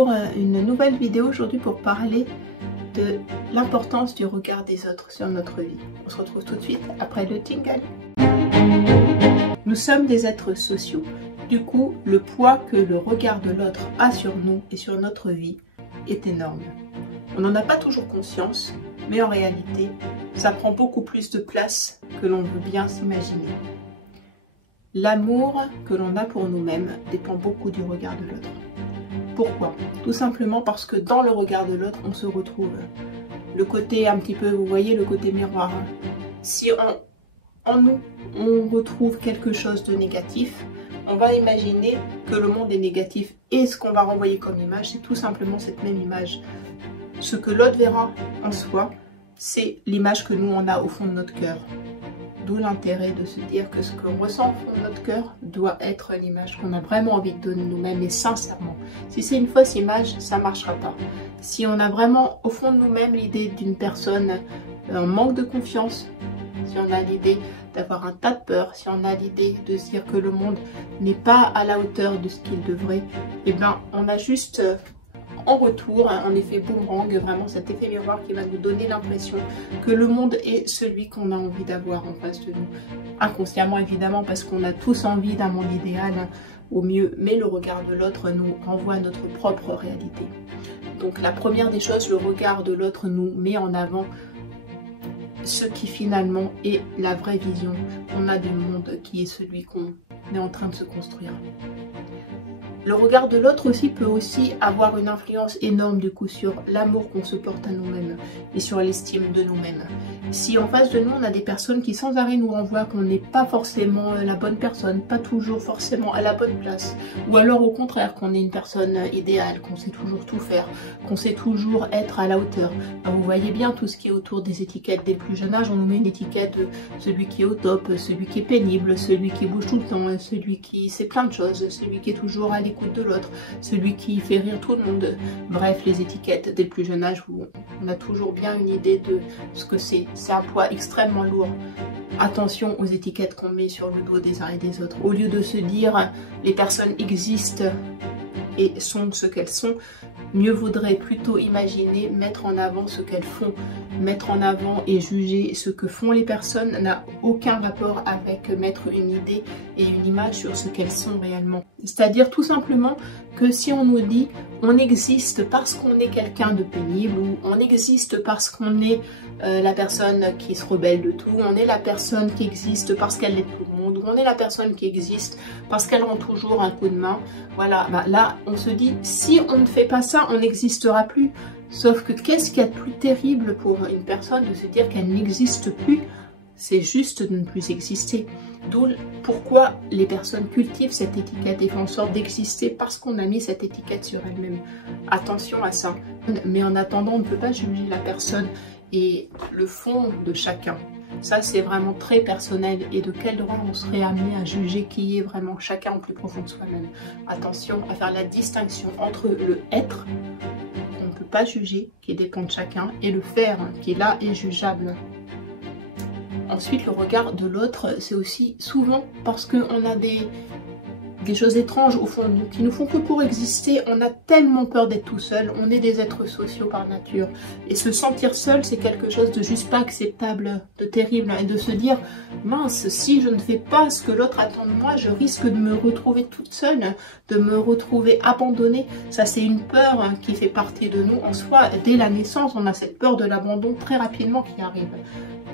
pour une nouvelle vidéo aujourd'hui pour parler de l'importance du regard des autres sur notre vie. On se retrouve tout de suite après le jingle. Nous sommes des êtres sociaux. Du coup, le poids que le regard de l'autre a sur nous et sur notre vie est énorme. On n'en a pas toujours conscience, mais en réalité, ça prend beaucoup plus de place que l'on veut bien s'imaginer. L'amour que l'on a pour nous-mêmes dépend beaucoup du regard de l'autre. Pourquoi? Tout simplement parce que dans le regard de l'autre, on se retrouve. Le côté un petit peu, vous voyez, le côté miroir. Si en nous, on retrouve quelque chose de négatif, on va imaginer que le monde est négatif. Et ce qu'on va renvoyer comme image, c'est tout simplement cette même image. Ce que l'autre verra en soi, c'est l'image que nous, on a au fond de notre cœur. D'où l'intérêt de se dire que ce qu'on ressent au fond de notre cœur doit être l'image qu'on a vraiment envie de donner nous-mêmes et sincèrement. Si c'est une fausse image, ça ne marchera pas. Si on a vraiment au fond de nous-mêmes l'idée d'une personne en manque de confiance, si on a l'idée d'avoir un tas de peur, si on a l'idée de se dire que le monde n'est pas à la hauteur de ce qu'il devrait, eh bien on a juste en retour un effet boomerang, vraiment cet effet miroir qui va nous donner l'impression que le monde est celui qu'on a envie d'avoir en face de nous. Inconsciemment évidemment, parce qu'on a tous envie d'un monde idéal au mieux, mais le regard de l'autre nous renvoie à notre propre réalité. Donc la première des choses, le regard de l'autre nous met en avant ce qui finalement est la vraie vision qu'on a du monde, qui est celui qu'on est en train de se construire. Le regard de l'autre aussi peut aussi avoir une influence énorme du coup sur l'amour qu'on se porte à nous-mêmes et sur l'estime de nous-mêmes. Si en face de nous on a des personnes qui sans arrêt nous renvoient qu'on n'est pas forcément la bonne personne, pas toujours forcément à la bonne place, ou alors au contraire qu'on est une personne idéale, qu'on sait toujours tout faire, qu'on sait toujours être à la hauteur. Alors vous voyez bien tout ce qui est autour des étiquettes dès le plus jeune âge, on nous met une étiquette de celui qui est au top, celui qui est pénible, celui qui bouge tout le temps, celui qui sait plein de choses, celui qui est toujours à l'écoute de l'autre, celui qui fait rire tout le monde. Bref, les étiquettes dès le plus jeune âge, on a toujours bien une idée de ce que c'est. C'est un poids extrêmement lourd. Attention aux étiquettes qu'on met sur le dos des uns et des autres. Au lieu de se dire les personnes existent et sont ce qu'elles sont, mieux vaudrait plutôt imaginer mettre en avant ce qu'elles font. Mettre en avant et juger ce que font les personnes n'a aucun rapport avec mettre une idée et une image sur ce qu'elles sont réellement. C'est-à-dire tout simplement que si on nous dit on existe parce qu'on est quelqu'un de pénible, ou on existe parce qu'on est la personne qui se rebelle de tout, on est la personne qui existe parce qu'elle est tout le monde, ou on est la personne qui existe parce qu'elle rend toujours un coup de main, voilà, bah là on se dit si on ne fait pas ça, on n'existera plus. Sauf que qu'est-ce qu'il y a de plus terrible pour une personne de se dire qu'elle n'existe plus? C'est juste de ne plus exister. D'où pourquoi les personnes cultivent cette étiquette et font en sorte d'exister parce qu'on a mis cette étiquette sur elle-même. Attention à ça. Mais en attendant, on ne peut pas juger la personne et le fond de chacun. Ça, c'est vraiment très personnel. Et de quel droit on serait amené à juger qui est vraiment chacun au plus profond de soi-même? Attention à faire la distinction entre le être, qu'on ne peut pas juger, qui dépend de chacun, et le faire, qui là est jugeable. Ensuite, le regard de l'autre, c'est aussi souvent parce qu'on a des choses étranges au fond de nous, qui nous font que pour exister, on a tellement peur d'être tout seul, on est des êtres sociaux par nature. Et se sentir seul, c'est quelque chose de juste pas acceptable, de terrible. Et de se dire, mince, si je ne fais pas ce que l'autre attend de moi, je risque de me retrouver toute seule, de me retrouver abandonnée. Ça, c'est une peur qui fait partie de nous en soi. Dès la naissance, on a cette peur de l'abandon très rapidement qui arrive.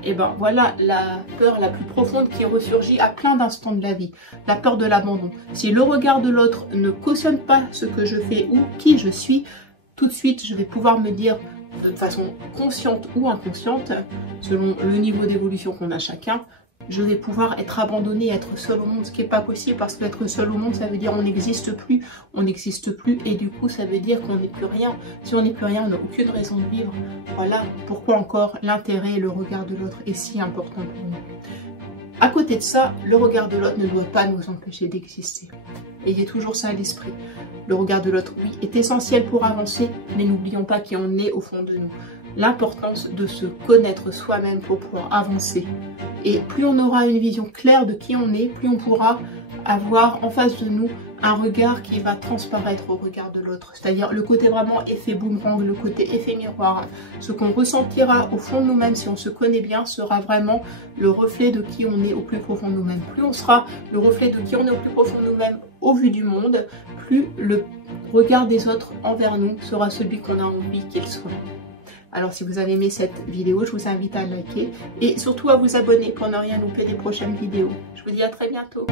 Et ben voilà la peur la plus profonde qui ressurgit à plein d'instants de la vie, la peur de l'abandon. Si le regard de l'autre ne cautionne pas ce que je fais ou qui je suis, tout de suite je vais pouvoir me dire de façon consciente ou inconsciente, selon le niveau d'évolution qu'on a chacun, je vais pouvoir être abandonnée, être seule au monde, ce qui n'est pas possible parce qu'être seule au monde, ça veut dire on n'existe plus et du coup ça veut dire qu'on n'est plus rien. Si on n'est plus rien, on n'a aucune raison de vivre. Voilà pourquoi encore l'intérêt et le regard de l'autre est si important pour nous. À côté de ça, le regard de l'autre ne doit pas nous empêcher d'exister. Ayez toujours ça à l'esprit. Le regard de l'autre, oui, est essentiel pour avancer, mais n'oublions pas qui on est au fond de nous. L'importance de se connaître soi-même pour pouvoir avancer. Et plus on aura une vision claire de qui on est, plus on pourra avoir en face de nous un regard qui va transparaître au regard de l'autre. C'est-à-dire le côté vraiment effet boomerang, le côté effet miroir. Ce qu'on ressentira au fond de nous-mêmes, si on se connaît bien, sera vraiment le reflet de qui on est au plus profond de nous-mêmes. Plus on sera le reflet de qui on est au plus profond de nous-mêmes au vu du monde, plus le regard des autres envers nous sera celui qu'on a envie qu'il soit. Alors si vous avez aimé cette vidéo, je vous invite à liker et surtout à vous abonner pour ne rien louper des prochaines vidéos. Je vous dis à très bientôt.